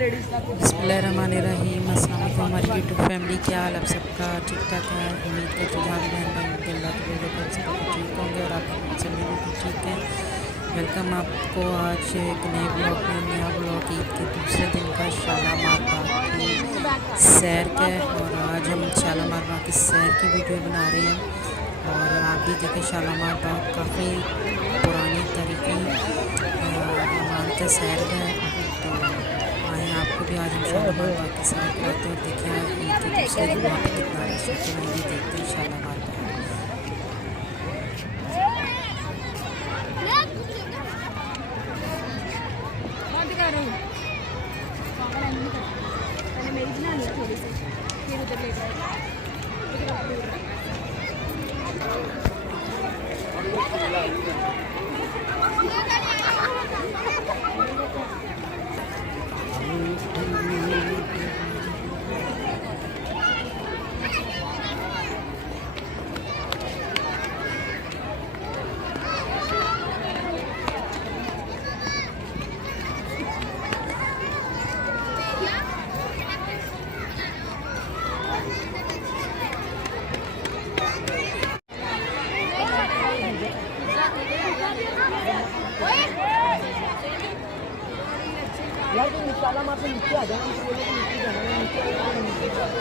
बिस्मिल्लाहिर्रहमानिर्रहीम। अस्सलाम वालेकुम हमारी यूट्यूब फैमिली, क्या हाल आप सबका? ठीक ठाक है। उम्मीद करती हूँ जहाँ भी बहन भाई अल्लाह के वजह कर सब ठीक होंगे और आपके सब भी बिल्कुल ठीक है। वेलकम आपको आज एक नए ब्लॉग में। नया ब्लॉग ईद के दूसरे दिन का शालामार बाग की सैर का है और आज हम शालामार बाग की सैर की वीडियो बना रहे हैं। और आप भी देखें, शालामार बाग काफ़ी पुरानी तरीके इमारत सैर है। तो आए आपको भी आज हम शालामार बाग की सैर कराते हैं और देखिए ईद के दूसरे दिन वहाँ पर कितना रश है। तो ये देखते हैं शालामार बाग। मेरी बनानी है थोड़ी सी, फिर उधर ले जाए। शालामार से नीचे आ जाना, नीचे जाना,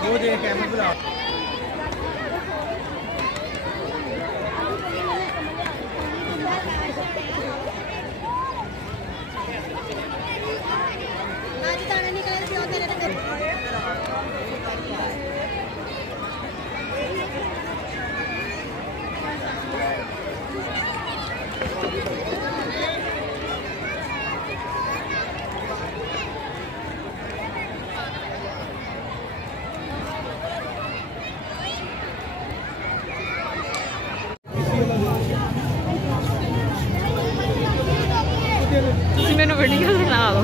वो देख कैमरा बुला। मैंने वीडियो बना दो।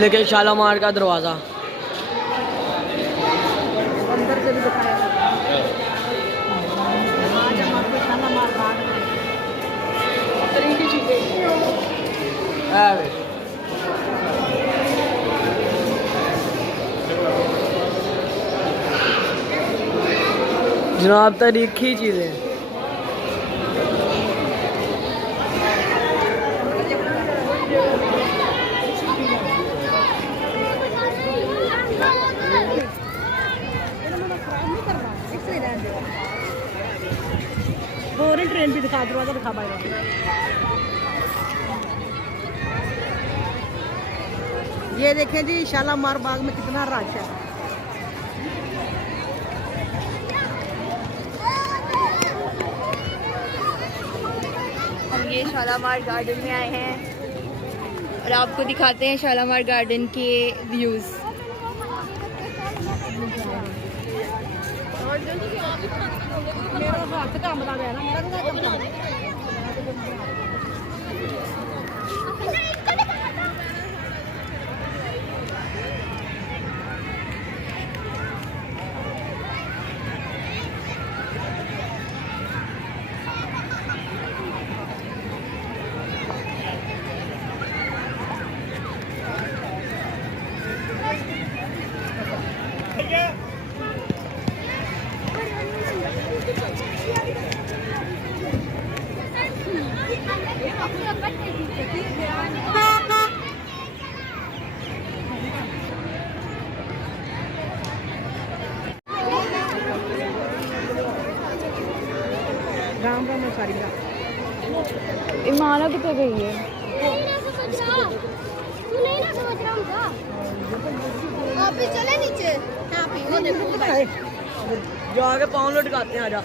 लेकिन शालामार का दरवाज़ा अंदर से भी दिखाया। आज हम आपको शालामार बाग तरीके चीजें जनाब तारीखी चीज़ें। और ट्रेन भी दिखा, दरवाजा दिखा पाएगा। ये देखें जी, शालामार बाग में कितना रश है। हम ये शालामार गार्डन में आए हैं और आपको दिखाते हैं शालामार गार्डन के व्यूज़। मेरा हाथ काम लगा है ना, मेरा काम लगा है। राम राम सारी का इमाना कितने गई है चले नीचे जो आगे पाँव लटकाते हैं आजा